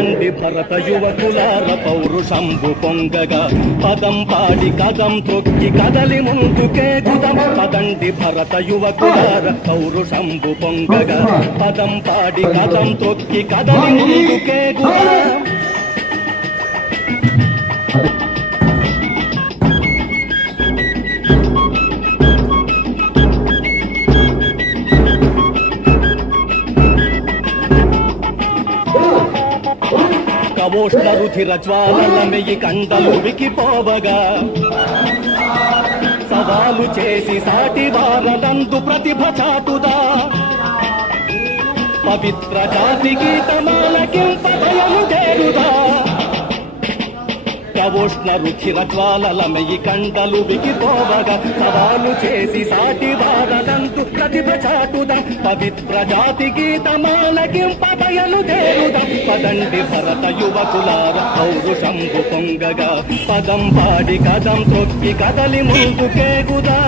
పదండి భరత యువకులార పౌరుషంబు పొంగగా పదం పాడి కదం తొక్కి కదలి ముందుకే గుదం పదండి భరత యువకులార పౌరుషంబు పొంగగా పదం పాడి కదం తొక్కి కదలి ముందుకే గుదం కవోష్ణ రుధిర జ్వాలల మెయ్యి కండలు వికిపోవగా సవాలు చేసి సాటి వారలందు ప్రతిభ చాటుదా పవిత్ర జాతి గీతమాలకింప బయలుదేరుదా కవోష్ణ రుధిర జ్వాలల మెయ్యి కండలు వికిపోవగా సవాలు చేసి సాటి వారలందు ప్రతిభ చాటుదా పవిత్ర జాతి గీతమాలకింప బయలుదేరుదా పదండి భరత యువకులార పౌరుషంబు పొంగగా పదం పాడి కదం తొక్కి కదలి ముందుకేగుదా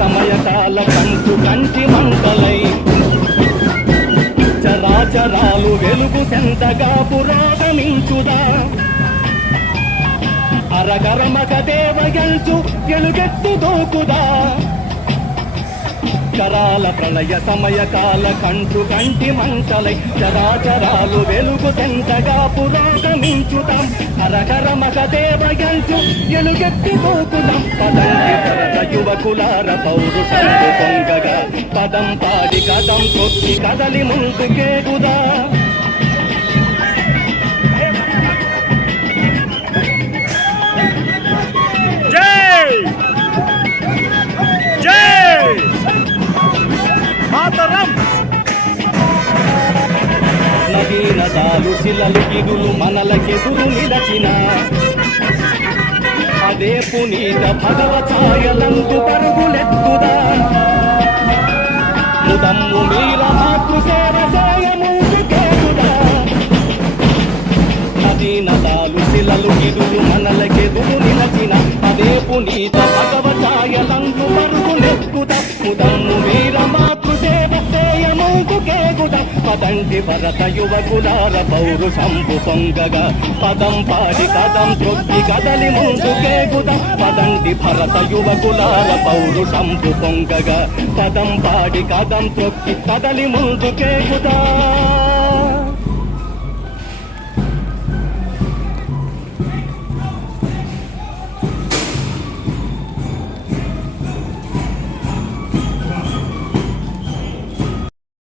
సమయకాల కంచు కంటి మంటలై చరాచరాలు వెలుగు చెందగా పురోగమించుదా అరగరమగ దేవయంచు ఎలుగెత్తు దూకుదా కరాల ప్రళయ సమయకాల కంచు కంటి మంటలై చరాచరాలు వెలుగు చెందగా పురోగమించుదాం అరగరమగ దేవయంచు ఎలుగెత్తి దూకుదాం పదండి భరత యువకులార పౌరుషంబు పొంగగా పదం పాడి కదం తొక్కి కదలి ముందుకేగుదా జై జై మాతరం నదీ నదాలు శిలలు గిరులు మనలకెదురు నిలచిన అదే పునీత భగవచాయలందు పరుగులెత్తుదా ముదమ్ము మీర మాతృసేవ చేయముందుకేగుదా నదీ నదాలు శిలలు గిరులు మనలకెదురు నిలచిన అదే పునీత భగవచాయలందు పరుగులెత్తుదా ముదమ్ము మీర మాతృసేవ చేయముందుకేగుదా పదండి భరత యువకులార పౌరుషంబు పొంగగా పదం పాడి కదం తొక్కి కదలి ముందుకేగుదా పదండి భరత యువకులార పౌరుషంబు పొంగగా పదం పాడి కదం తొక్కి కదలి ముందుకేగుదా